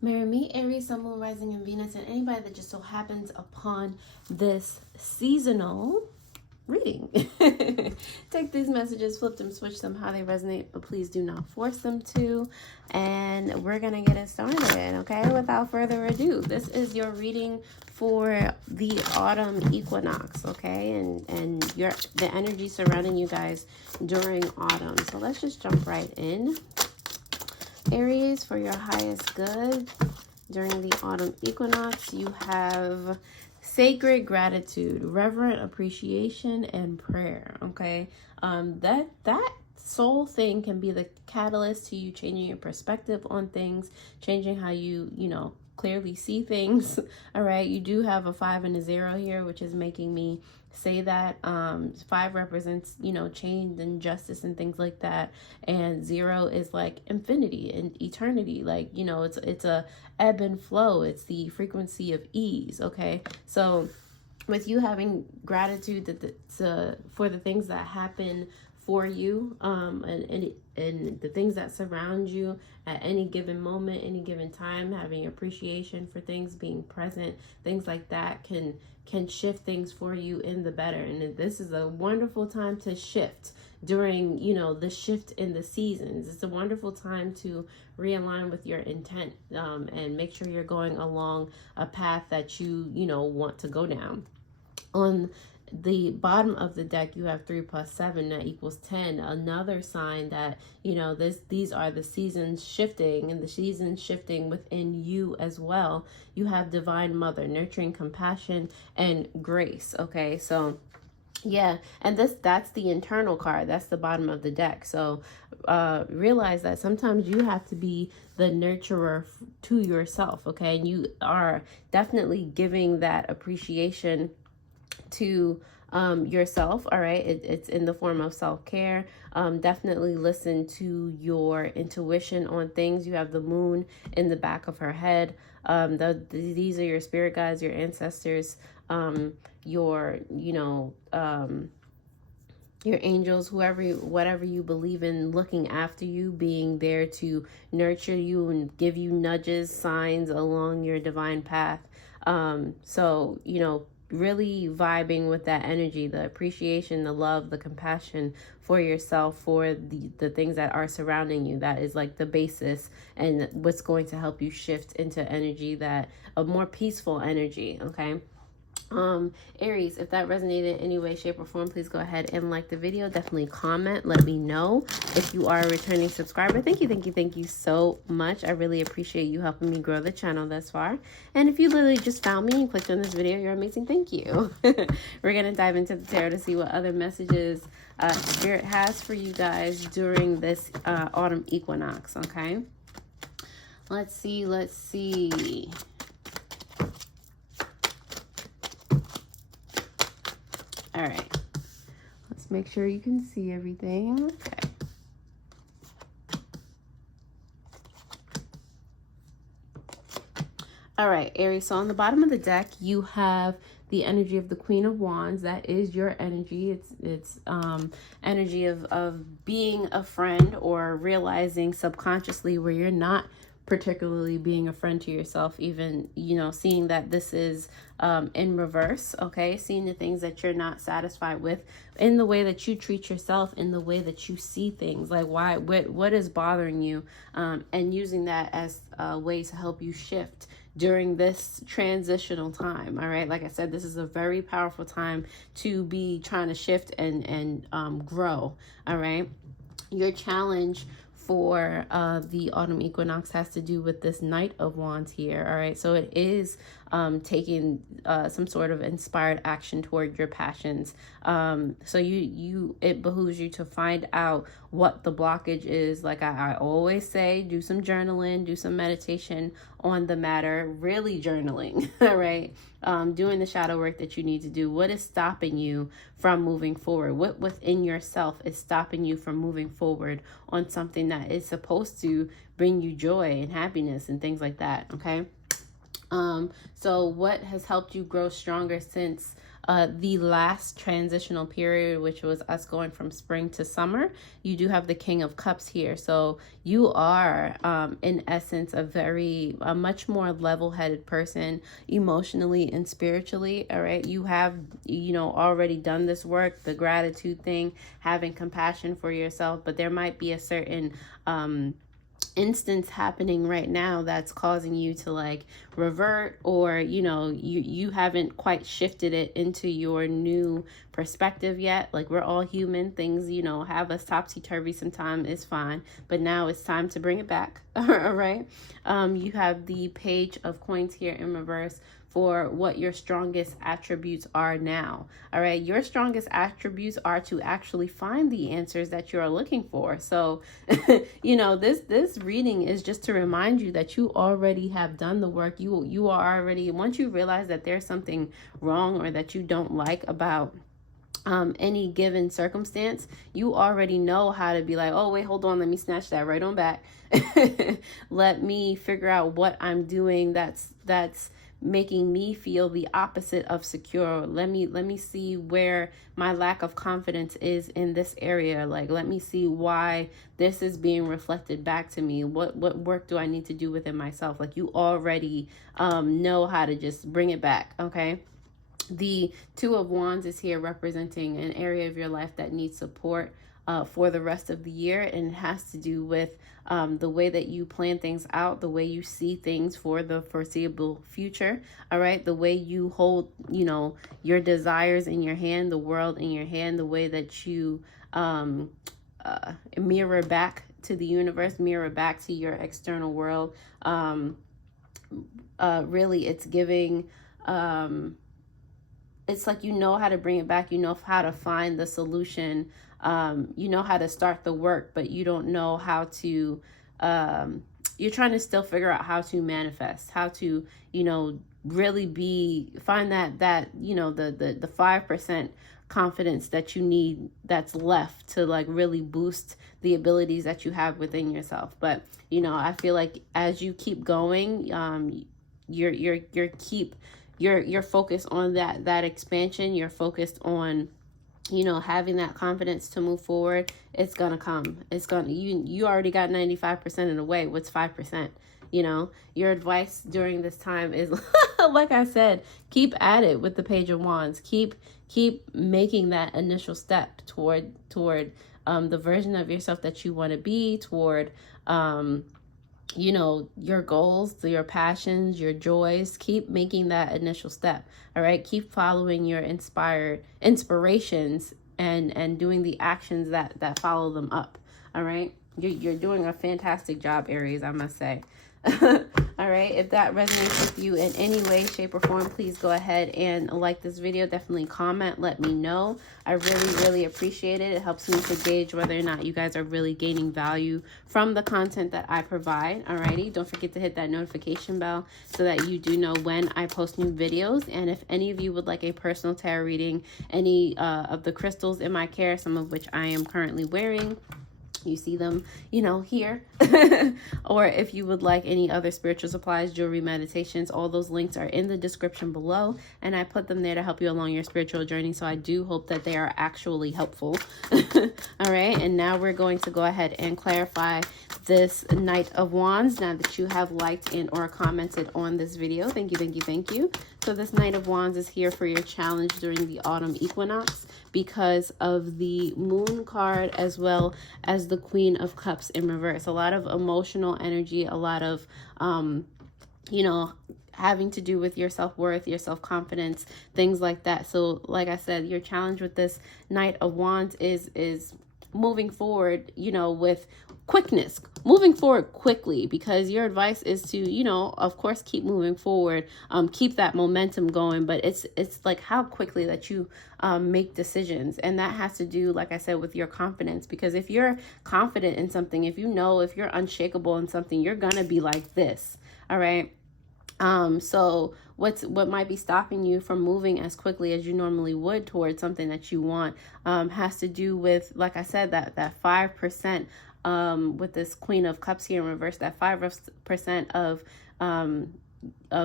Marry me, Aries, Sun, Moon, Rising, and Venus, and anybody that just so happens upon this seasonal reading. Take these messages, flip them, switch them how they resonate, but please do not force them to. And we're going to get it started, okay? Without further ado, this is your reading for the autumn equinox, okay? And the energy surrounding you guys during autumn. So let's just jump right in. Aries, for your highest good during the autumn equinox, you have sacred gratitude, reverent appreciation, and prayer. Okay, that soul thing can be the catalyst to you changing your perspective on things, changing how you clearly see things. All right, you do have a 5 and a 0 here, which is making me say that 5 represents change and justice and things like that, and 0 is like infinity and eternity, like it's a ebb and flow. It's the frequency of ease. Okay, so with you having gratitude for the things that happen for you, and the things that surround you at any given moment, any given time, having appreciation for things, being present, things like that can shift things for you in the better. And this is a wonderful time to shift during the shift in the seasons. It's a wonderful time to realign with your intent, and make sure you're going along a path that you want to go down. On the bottom of the deck, you have 3 + 7, that equals 10. Another sign that these are the seasons shifting, and the seasons shifting within you as well. You have divine mother, nurturing, compassion, and grace. Okay, so yeah, and that's the internal card. That's the bottom of the deck. So realize that sometimes you have to be the nurturer to yourself. Okay, and you are definitely giving that appreciation to yourself. All right, it's in the form of self-care. Definitely listen to your intuition on things. You have the moon in the back of her head. These are your spirit guides, your ancestors, your angels, whatever you believe in, looking after you, being there to nurture you and give you nudges, signs along your divine path. So really vibing with that energy, the appreciation, the love, the compassion for yourself, for the things that are surrounding you. That is like the basis and what's going to help you shift into energy, that a more peaceful energy. Okay, Aries, if that resonated in any way, shape, or form, please go ahead and like the video. Definitely comment, let me know. If you are a returning subscriber, thank you so much. I really appreciate you helping me grow the channel thus far. And if you literally just found me and clicked on this video, you're amazing. Thank you. We're gonna dive into the tarot to see what other messages Spirit has for you guys during this autumn equinox. Okay, let's see. All right, let's make sure you can see everything. Okay. All right, Aries, so on the bottom of the deck, you have the energy of the Queen of Wands. That is your energy. It's energy of being a friend, or realizing subconsciously where you're not particularly being a friend to yourself, even seeing that this is in reverse. Okay, seeing the things that you're not satisfied with in the way that you treat yourself, in the way that you see things, like what is bothering you, and using that as a way to help you shift during this transitional time. All right, like I said, this is a very powerful time to be trying to shift and grow. All right, your challenge for the autumn equinox has to do with this Knight of Wands here. All right, so it is taking some sort of inspired action toward your passions. So it behooves you to find out what the blockage is. Like I always say, do some journaling, do some meditation on the matter, really journaling. All right, doing the shadow work that you need to do. What is stopping you from moving forward? What within yourself is stopping you from moving forward on something that is supposed to bring you joy and happiness and things like that. Okay, So what has helped you grow stronger since the last transitional period, which was us going from spring to summer? You do have the King of Cups here. So you are, in essence, a much more level-headed person emotionally and spiritually. All right. You have, already done this work, the gratitude thing, having compassion for yourself, but there might be a certain, instance happening right now that's causing you to like revert, or you haven't quite shifted it into your new perspective yet. Like, we're all human, things have us topsy-turvy sometimes, is fine, but now it's time to bring it back. All right. You have the Page of Coins here in reverse for what your strongest attributes are now. All right. Your strongest attributes are to actually find the answers that you're looking for. So, this reading is just to remind you that you already have done the work. You are already, once you realize that there's something wrong or that you don't like about any given circumstance, you already know how to be like, oh, wait, hold on, let me snatch that right on back. Let me figure out what I'm doing that's making me feel the opposite of secure. Let me see where my lack of confidence is in this area. Like, let me see why this is being reflected back to me. What work do I need to do within myself? Like, you already know how to just bring it back. Okay. The Two of Wands is here representing an area of your life that needs support for the rest of the year, and it has to do with the way that you plan things out, the way you see things for the foreseeable future. All right. The way you hold, your desires in your hand, the world in your hand, the way that you mirror back to the universe, mirror back to your external world. Really, it's giving, it's like, how to bring it back, how to find the solution, how to start the work, but you don't know how to, you're trying to still figure out how to manifest, how to, really find that, the 5% confidence that you need that's left to like really boost the abilities that you have within yourself. But, I feel like as you keep going, you're focused on that expansion. You're focused on, having that confidence to move forward. It's gonna come. It's gonna, you already got 95% of the way. What's 5%? Your advice during this time is, like I said, keep at it with the Page of Wands. Keep making that initial step toward the version of yourself that you want to be, toward your goals, your passions, your joys. Keep making that initial step. All right. Keep following your inspirations and doing the actions that follow them up. All right. You're doing a fantastic job, Aries, I must say. All right. If that resonates with you in any way, shape, or form, please go ahead and like this video. Definitely comment. Let me know. I really, really appreciate it. It helps me to gauge whether or not you guys are really gaining value from the content that I provide. Alrighty. Don't forget to hit that notification bell so that you do know when I post new videos. And if any of you would like a personal tarot reading, any of the crystals in my care, some of which I am currently wearing, you see them, here. Or if you would like any other spiritual supplies, jewelry, meditations, all those links are in the description below. And I put them there to help you along your spiritual journey. So I do hope that they are actually helpful. All right. And now we're going to go ahead and clarify this Knight of Wands. Now that you have liked and or commented on this video, thank you, thank you, thank you. So this Knight of Wands is here for your challenge during the autumn equinox because of the Moon card as well as the Queen of Cups in reverse. A lot of emotional energy, a lot of, having to do with your self-worth, your self-confidence, things like that. So like I said, your challenge with this Knight of Wands is moving forward, with quickness, moving forward quickly, because your advice is to, of course, keep moving forward, keep that momentum going, but it's like how quickly that you make decisions. And that has to do, like I said, with your confidence, because if you're confident in something, if you're unshakable in something, you're gonna be like this. All right. So what might be stopping you from moving as quickly as you normally would towards something that you want, has to do with, like I said, that 5%, with this Queen of Cups here in reverse, that 5% of,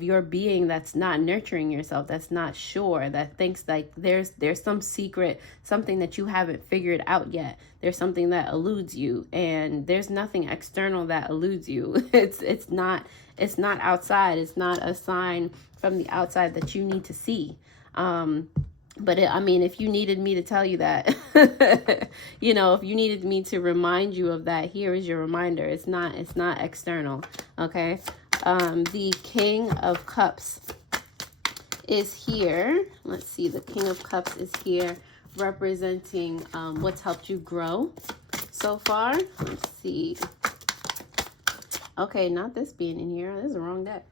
your being that's not nurturing yourself, that's not sure, that thinks like there's some secret, something that you haven't figured out yet. There's something that eludes you, and there's nothing external that eludes you. It's not outside. It's not a sign from the outside that you need to see. But I mean, if you needed me to tell you that, you know, if you needed me to remind you of that, here is your reminder. It's not external. Okay. The King of Cups is here. Let's see. The King of Cups is here representing what's helped you grow so far. Let's see. Okay, not this being in here. This is the wrong deck.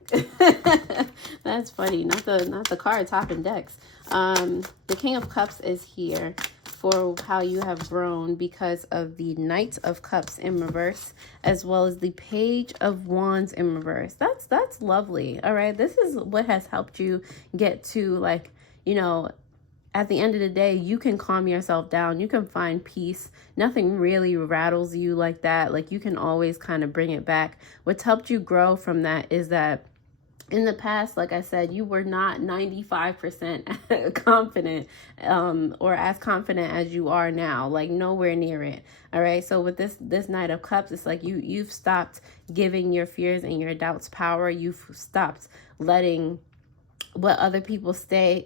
That's funny. Not the cards hopping decks. The King of Cups is here for how you have grown because of the Knight of Cups in reverse, as well as the Page of Wands in reverse. That's lovely. All right, this is what has helped you get to, like, you know, at the end of the day, you can calm yourself down. You can find peace. Nothing really rattles you like that. Like, you can always kind of bring it back. What's helped you grow from that is that in the past, like I said, you were not 95% confident or as confident as you are now, like nowhere near it. All right. So with this Knight of Cups, it's like you've stopped giving your fears and your doubts power. You've stopped letting what other people say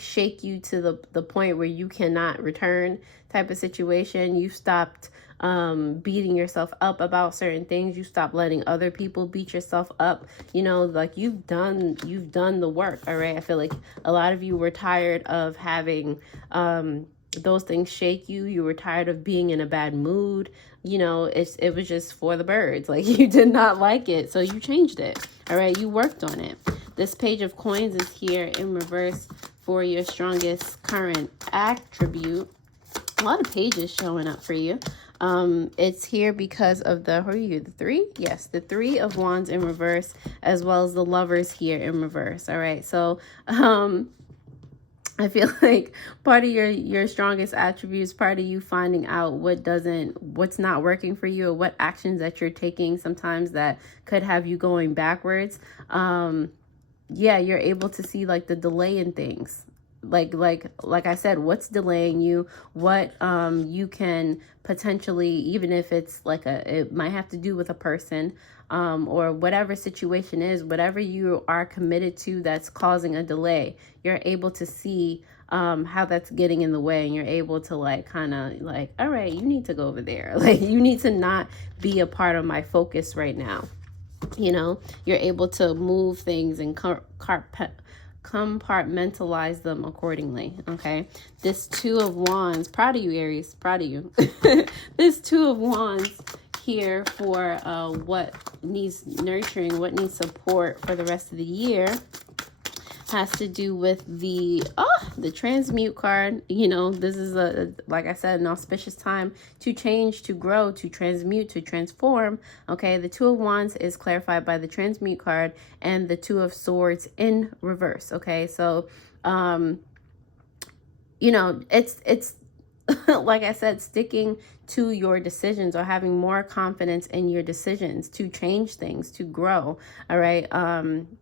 shake you to the point where you cannot return type of situation. You've stopped beating yourself up about certain things. You stop letting other people beat yourself up. You know, like you've done the work. All right. I feel like a lot of you were tired of having those things shake you. You were tired of being in a bad mood. You know, it was just for the birds. Like, you did not like it, so you changed it. All right, you worked on it. This Page of Coins is here in reverse for your strongest current attribute. A lot of pages showing up for you. It's here because of the, who are you, the three? Yes, the Three of Wands in reverse, as well as the Lovers here in reverse. All right, so I feel like part of your strongest attributes, part of you finding out what's not working for you, or what actions that you're taking sometimes that could have you going backwards. Yeah, you're able to see like the delay in things. Like I said, what's delaying you, what you can potentially, even if it's like it might have to do with a person, or whatever situation is, whatever you are committed to that's causing a delay, you're able to see how that's getting in the way, and you're able to like kind of like, all right, you need to go over there. Like, you need to not be a part of my focus right now. You know, you're able to move things and compartmentalize them accordingly. Okay, this Two of Wands, proud of you, Aries, proud of you. This Two of Wands here for what needs nurturing, what needs support for the rest of the year, has to do with the transmute card. You know, this is like I said, an auspicious time to change, to grow, to transmute, to transform. Okay, the Two of Wands is clarified by the transmute card and the Two of Swords in reverse. Okay, so you know, it's like I said, sticking to your decisions, or having more confidence in your decisions to change things, to grow. All right.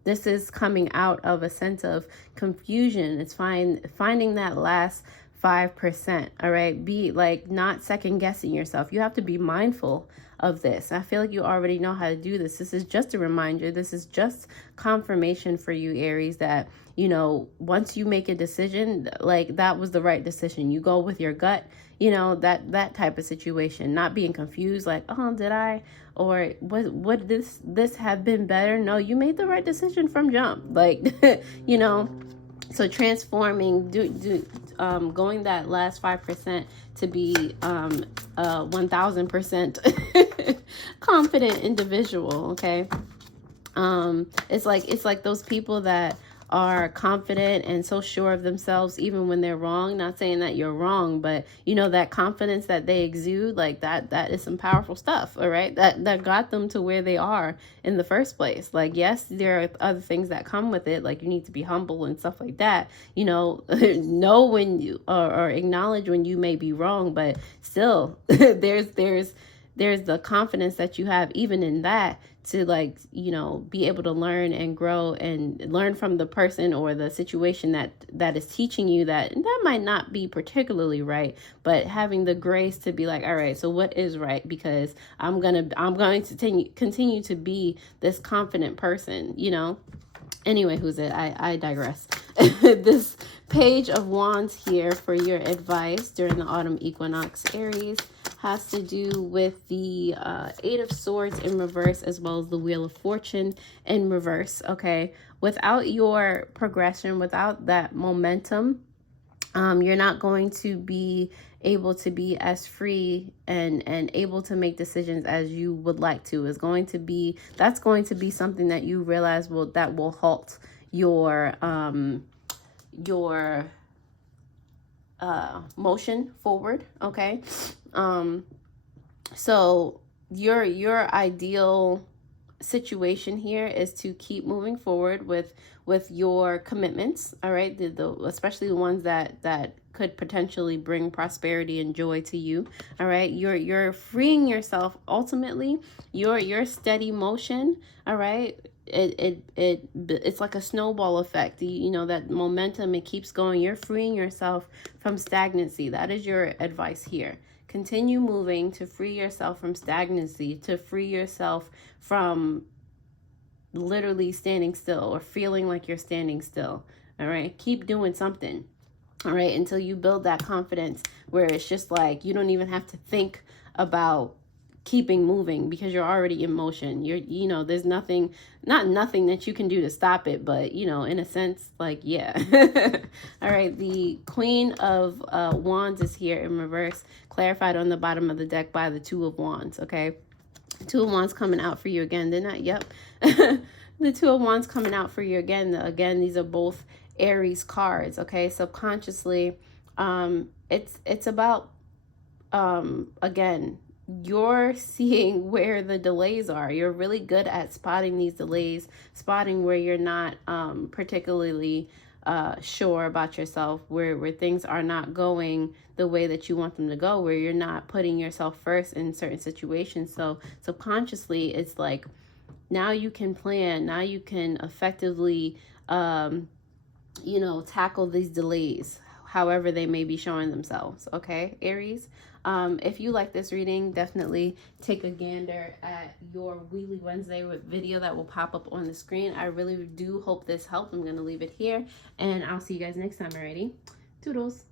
This is coming out of a sense of confusion. It's finding that last 5%. All right. Be like not second guessing yourself. You have to be mindful of this. I feel like you already know how to do this. This is just a reminder. This is just confirmation for you, Aries, that, you know, once you make a decision, like that was the right decision. You go with your gut, you know, that type of situation, not being confused, like, oh, did I, or would this have been better? No, you made the right decision from jump. Like, you know, so transforming, going that last 5% to be 1000% confident individual. Okay. It's like those people that are confident and so sure of themselves even when they're wrong. Not saying that you're wrong, but you know, that confidence that they exude, like that is some powerful stuff. All right, that got them to where they are in the first place. Like, yes, there are other things that come with it, like you need to be humble and stuff like that, you know. Know when you or acknowledge when you may be wrong, but still there's the confidence that you have even in that like, you know, be able to learn and grow and learn from the person or the situation that is teaching you that might not be particularly right, but having the grace to be like, all right, so what is right? Because I'm going to continue to be this confident person, you know. Anyway, who's it? I digress. This Page of Wands here for your advice during the autumn equinox, Aries, has to do with the Eight of Swords in reverse, as well as the Wheel of Fortune in reverse. Okay, without your progression, without that momentum, you're not going to be able to be as free and able to make decisions as you would like to. That's going to be something that you realize will halt your motion forward. Okay, so your ideal situation here is to keep moving forward with your commitments. All right, especially the ones that could potentially bring prosperity and joy to you. All right, you're freeing yourself. Ultimately, your steady motion, all right, it's like a snowball effect. You know, that momentum, it keeps going. You're freeing yourself from stagnancy. That is your advice here. Continue moving to free yourself from stagnancy, to free yourself from literally standing still or feeling like you're standing still. All right, keep doing something. All right, until you build that confidence where it's just like you don't even have to think about keeping moving because you're already in motion. You know, there's nothing that you can do to stop it, but you know, in a sense, like, yeah. All right, the Queen of Wands is here in reverse, clarified on the bottom of the deck by the Two of Wands. Okay, Two of Wands coming out for you again. They're not, yep. The Two of Wands coming out for you again. Again, these are both Aries cards. Okay, subconsciously, it's about again, you're seeing where the delays are. You're really good at spotting these delays, spotting where you're not particularly sure about yourself, where things are not going the way that you want them to go, where you're not putting yourself first in certain situations. So subconsciously, it's like now you can plan, now you can effectively you know, tackle these delays however they may be showing themselves. Okay, Aries, if you like this reading, definitely take a gander at your Wheelie Wednesday video that will pop up on the screen. I really do hope this helped. I'm going to leave it here, and I'll see you guys next time. Alrighty, toodles.